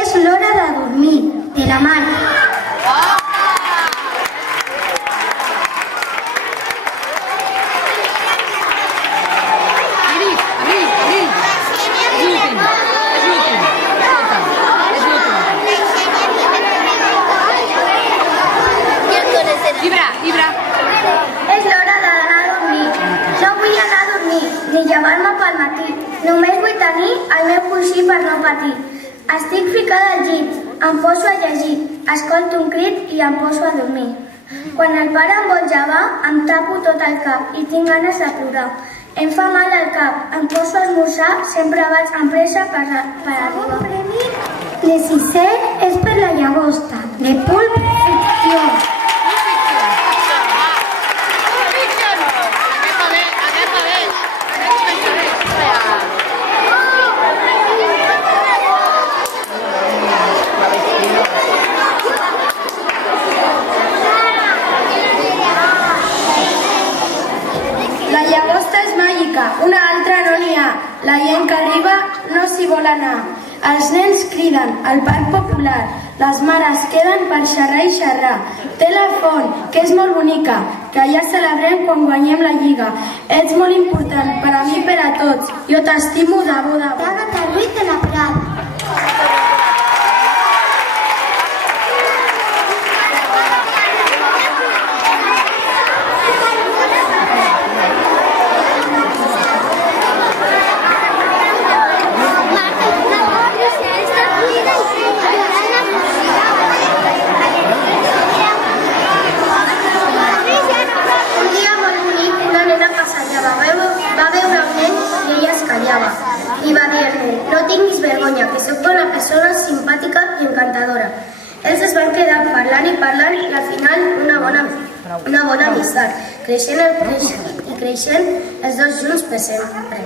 És l'hora de dormir, de la mar. És l'hora d'anar a dormir. No vull anar a dormir, ni llevar-me pel matí. Només vull tenir el meu coixí per no patir. Estic ficada al llit, em poso a llegir, escolto un crit i em poso a dormir. Quan el pare em vol llevar, em tapo tot el cap i tinc ganes de plorar. Em fa mal al cap, em poso a esmorzar, sempre vaig amb pressa per arribar. Les 6 és per la llagosta, de Pulp Fiction. La llagosta és màgica, una altra no n'hi ha. La gent que arriba no s'hi vol anar. Els nens criden al parc popular, les mares queden per xerrar i xerrar. Té la font, que és molt bonica, que ja celebrem quan guanyem la lliga. Ets molt important per a mi i per a tots. Jo t'estimo de bo de bo. Àgata Ruiz de la Prat. I va dir-li, no tinguis vergonya, que sóc una persona simpàtica i encantadora. Ells es van quedar parlant i parlant i al final una bona amistat, creixent i creixent els dos junts per sempre.